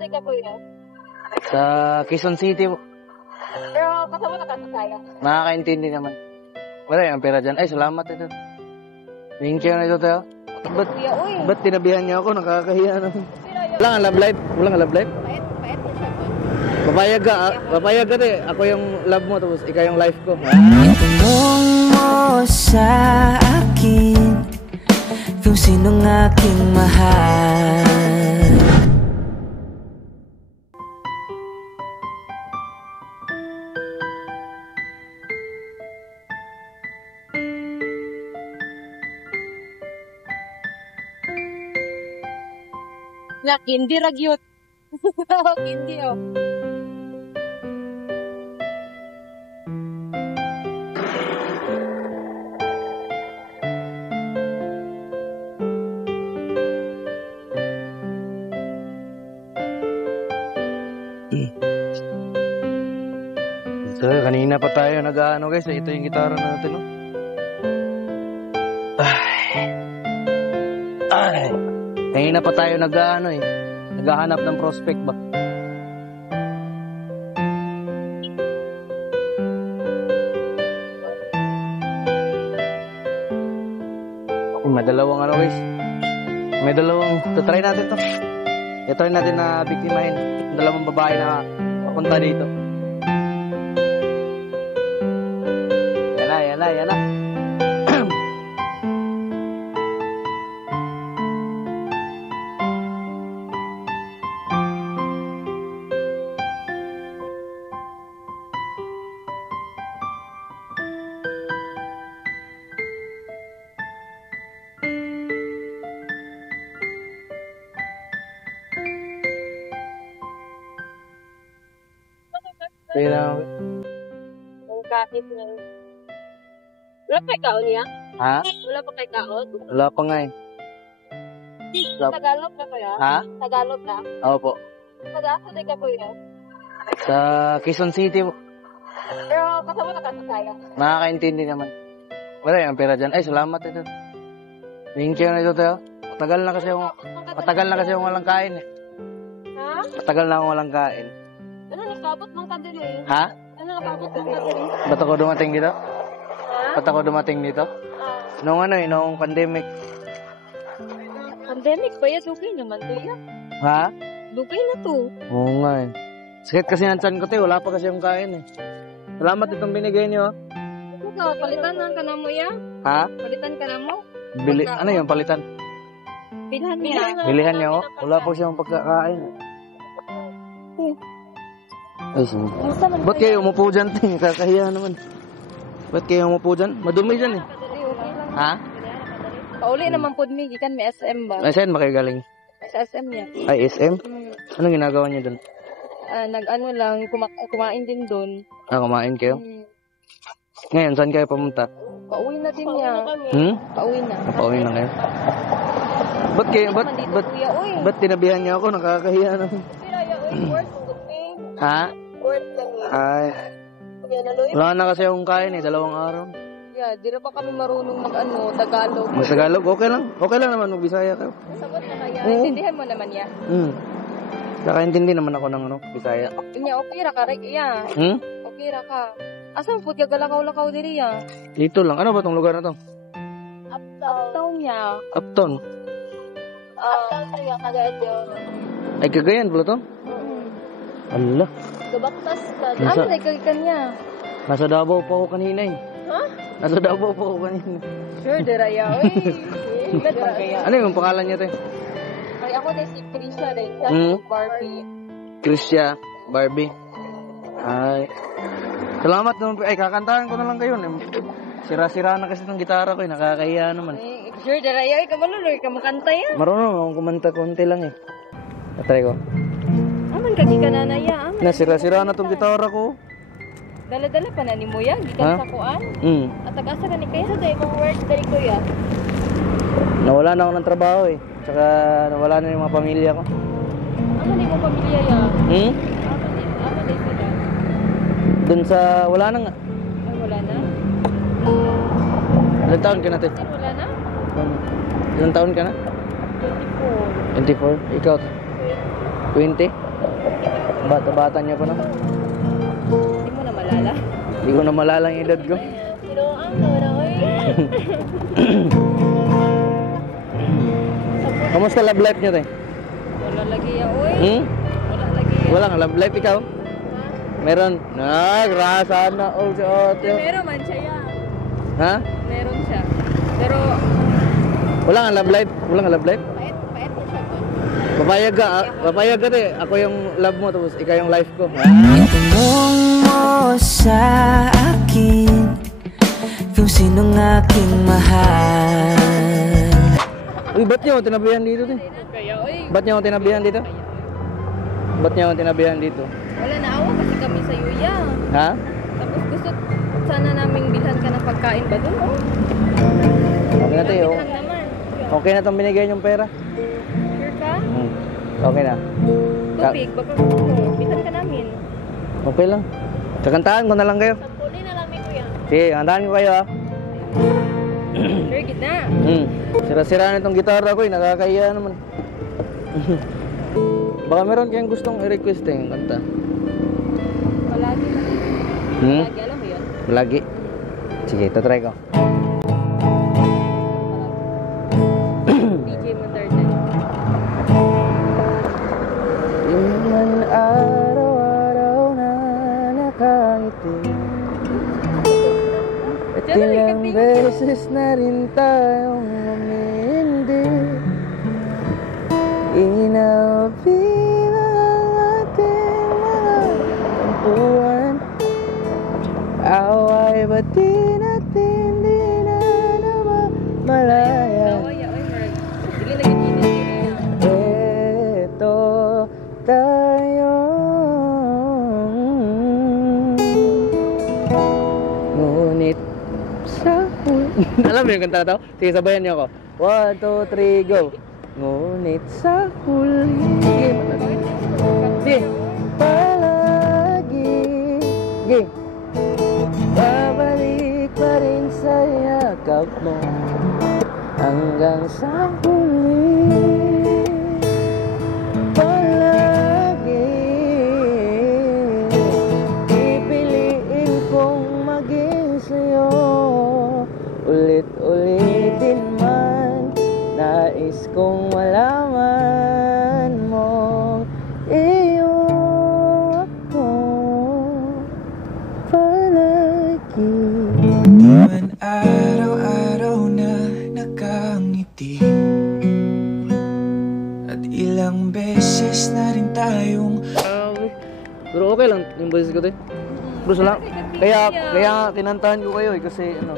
Ate ka kuya. Sa Quezon City po. Pero kasama na kasasaya. Nakakaintindi naman. Wala yung pera dyan. Ay, salamat ito. Thank you na ito tayo. Kuya, uy. Ba't tinabihan niyo ako? Nakakahiya naman. Wala nga love life. Wala nga love life. Pait ko siya po. Papayag ka. Papayag ka eh. Ako yung love mo tapos ikaw yung life ko. Itanong mo sa akin kung sinong aking mahal. Nga, kindi ragyot. Kindi, oh. So, kanina pa tayo nag-ano guys. Ito yung gitara natin, no? Ay. Kanina pa tayo nag-ano eh. Naghahanap ng prospect ba? May dalawang ano guys. May dalawang, try natin to. Try natin na biktimahin. Dalawang babae na papunta dito. Yan na. Kaya, Ang kahit nga. Wala pa kay kaon niya? ha? Wala pa kay kaon? Wala pa nga eh. Tagalog ka kuya? Ha? Tagalog ka? Opo. Taga-ate ka kuya? Sa Quezon City po. Pero kasama na kasasaya. Nakakaintindi naman. Wala yung pera dyan. Ay, salamat ito. Thank you na ito tayo. Matagal na kasi yung walang kain eh. Ha? Matagal na akong walang kain. Ano nakabot mong kadiri? Ha? Ano nakabot mong kadiri? Ba't ako dumating dito? Ha? Ba't ako dumating dito? Noong ano eh, noong pandemic. Pandemic pa yan, okay naman to yan. Ha? Dugay na to. Oo nga eh. Sakit kasi ng tiyan ko tayo, wala pa kasi yung kain eh. Salamat itong binigay niyo. Ano ka, palitan na ka na mo ya? Ha? Palitan ka na mo? Ano yung palitan? Bilhan niya. Bilihan niyo? Wala po siyang pagkakain eh. Ay, sige. Musta man Ba't kayo umupo dyan? Kakahiya naman. Ba't kayo umupo dyan? Madumi dyan eh. Ha? Pauli naman po mi, gikan may SM ba? Ay, saan ba kayo galing? Sa SM niya. Ay, SM? Anong ginagawa niyo doon? Nag-ano lang, kumain din doon. Kumain kayo? Ngayon, saan kayo pumunta? Pauwi na din niya. Pauwi na. Pauwi na kayo? Ba't tinabihan niyo ako? Nakakahiya naman. Ha? Ay. Wala na kasi akong kain eh, 2 araw. Yeah, di na pa kami marunong Tagalog. Tagalog? Okay lang. Okay lang naman, mag-Bisaya kayo. Sagot na kaya. Intindihan mo naman yan. Nakaintindi naman ako ng Bisaya. Inya, okay ra ka rin. Yeah. Okay ra ka. Asan po, galakaw-lakaw diri ya? Dito lang. Ano ba tong lugar na to? Uptown niya. Upton. Uptown siya, Cagayan. Ay, Cagayan pala to? Allah. Gabaktas ka. Nasa- Ano na ikagikan niya? Nasa Davao pa ako kanina eh. Ha? Nasa Davao pa ako kanina. Sure, diraya. Uy. Ano yung pangalan niya te? Ay, ako din si Trisha din. Barbie. Kristia, Barbie. Ay. Salamat naman. Ay, kakantahan ko na lang kayo. Sira-sira na kasi ng gitara ko eh. Nakakahiya naman. Ay, sure, diraya. Ikaw manuloy ka makanta yan. Marunong akong kumanta konti lang eh. Natry ko. Aman kagi ka na ya. Nasira-sira na tong gitara ko. Dala-dala pa na ni mo yan. Gikan sa kuan. At ag-asa ka ni kaya sa day mong work dari ko ya. Nawala na ako ng trabaho eh. Tsaka nawala na yung mga pamilya ko. Ano ni mo pamilya ya? Ano day sila? Dun sa, wala na nga. Ay, wala na? Ilang taon ka na te? Wala na? Ilang taon ka na? 24. 24? Ikaw? 20? Bata-bata niya pa na. Hindi mo na malala. Hindi ko na malala ang edad ko. Sinuang na oy. Kamusta love life niyo, te? Wala lagi ya oy. Wala lagi ya. Wala nga love life ikaw? Meron. Grasa na all si Ate. Meron man siya ya. Ha? Meron siya. Pero Wala nga love life? Wala nga love life? pait ko siya ko. Papayag ka, papayag ka, te. Ako yung love mo, tapos ikaw yung life ko. Itanong mo sa akin kung sinong aking mahal. Uy, ba't niyo ako tinabihan dito, te? Kaya oy. Ba't niyo ako tinabihan dito? Ba't niyo ako tinabihan dito? Wala na awa kasi kami sa yuya. Ha? Tapos gusto sana naming bilhan ka ng pagkain ba doon oh? Okay na, te. Lapit Oh. lang naman. Okay na itong binigay niyong pera. Sure ka? Okay na. Tubig, baka gusto mo. Bilhan ka namin. Okay lang. Kakantahan ko na lang kayo. Sampuli na lang may kuya. Sige, kantahan ko kayo, ha. Very good na. Sira-sira na itong gitara ko, nakakaya naman. Baka meron kayong gustong i-request yung kanta. Palagi na. Palagi, alam mo yun? Lagi. Sige, tatry ko. DJ Mondardan. Iman araw-araw na nakangiti. At ilang beses na rin tayong umindi. Inabing ang ating mga tampuan. Away ba't di natin di na namamalayan? Away, Merg. Dili lagi dito. Eto tayo. Ngunit sa huli. Alam mo yung kanta na to? Sige, sabayan niyo ako. 1, 2, 3, go. Ngunit sa huli. Sige, palagi. Sige. Babalik pa rin sa yakap mo hanggang sa huli. Palagi pipiliin kong maging sa'yo. Ulit-ulitin man, nais kong malaman mo. Iyo ako palagi. Man araw-araw na nakangiti. At ilang beses na rin tayong Pero okay lang yung boses ko, te. Pero kaya nga kinantahan ko kayo, kasi ano,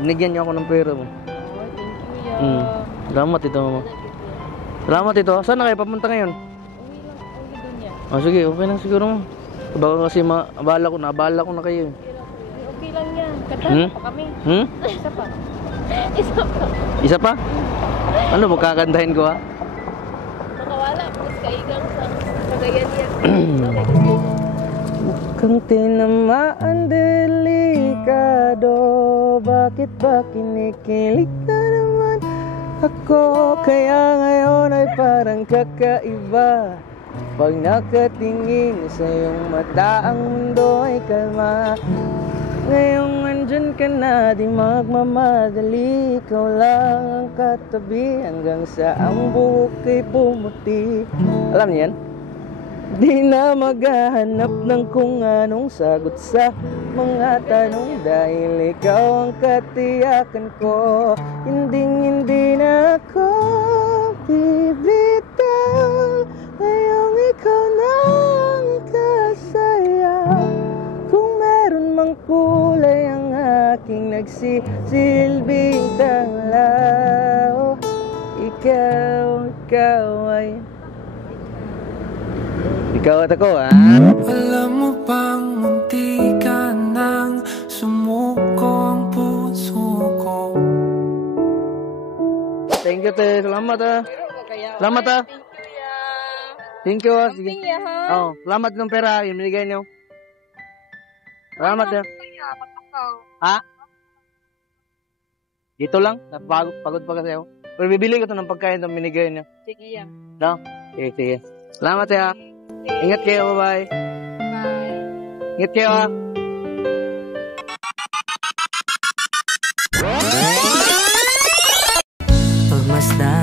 binigyan niyo ako ng pera mo. Thank you, ya. Salamat ito, mama. Salamat ito. Saan na kayo papunta ngayon? Uwi doon ya. Sige, okay lang siguro mo. Baka kasi naabala ko na kayo. Okay lang yan. Kanta pa kami. Isa pa. Isa pa. Isa pa? Ano, magkakantahin ko, ha? Makawala. Mas kaigang sa kagayan niya. Kang tinamaan delikado, bakit ba kinikilig na naman ako? Kaya ngayon ay parang kakaiba. Pag nakatingin sa iyong mata, ang mundo ay kalma. Ngayong andyan ka na, di magmamadali. Ikaw lang ang katabi hanggang sa ang buhok ay pumuti. Alam niyo yan? Di na maghahanap ng kung anong sagot sa mga tanong, dahil ikaw ang katiyakan ko. Hindi na ako bibitaw. Ngayong ikaw na ang kasaya. Kung meron mang kulay ang aking nagsisilbing tanglaw, ikaw ay ikaw at ako, ha? alam mo bang munti ka nang sumuko ang puso ko. Thank you, te. Salamat, ha. Salamat, ha. Thank you, ha. Sige. Oh, salamat ng pera. Yung binigay niyo. Salamat, ha. Ha? Dito lang. Pagod pa kasi ako. Pero bibili ko ito ng pagkain ng binigay niyo. Sige ya. No? Sige, sige. Salamat, ha. Ingat kayo, bye-bye. Bye. Ingat kayo, ah. Pagmasdan